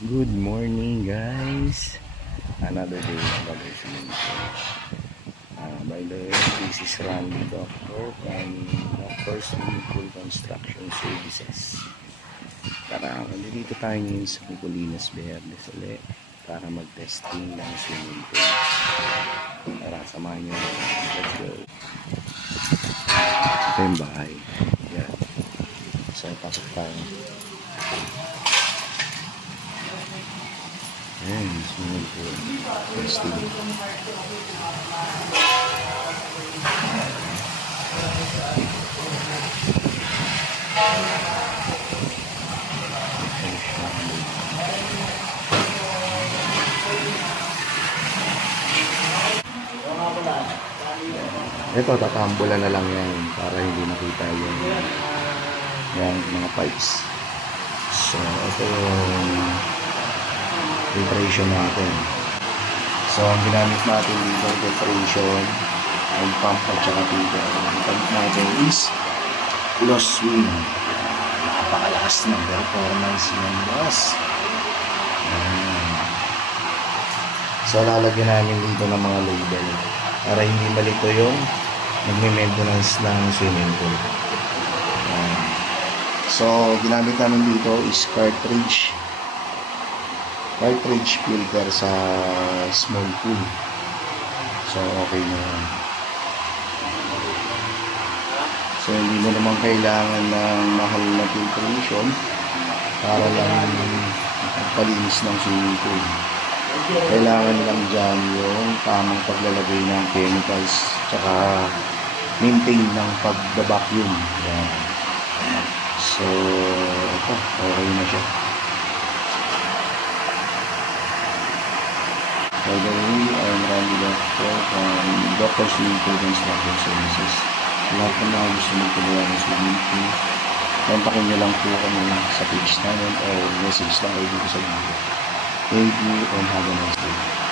Good morning guys. Another day, another swimming pool. By the way, this is Randy Doctor from Doctor Swimming Pool Construction Services. Nandito tayo ngayon sa Colinas Verdes ulit para mag-testing ng swimming pool. Tara, samahan nyo. Let's go. Ito yung bahay. Yan. So, pasok tayo. Ayan, swimming pool. Testing. Ito, tatambulan na lang yan para hindi nakita yung mga pipes. So, ito yung filtration natin. So, ang ginamit natin dito, filtration, ang pump at saka filter. Ang pump natin is lost swing. Napakalakas ng performance ng boss. So, lalagyan namin dito ng mga label para hindi malito yung nagme-maintenance ng swimming pool. So, ginamit namin dito is cartridge filter sa small pool. So, okay na yan. So, hindi mo naman kailangan ng mahal na filtration para lang palinis ng swimming pool. Kailangan lang dyan yung tamang paglalagay ng chemicals tsaka maintain ng pag-vacuum. Yan. So, ito, okay na siya. By the way, I'm Randy Doctor from Doctor Swimming Pool Construction Services. Lahat na mga gusto magpagawa ng swimming pool, kontakin nyo lang po kami sa page namin o message lang kayo dito sa video. Thank you and have a nice day.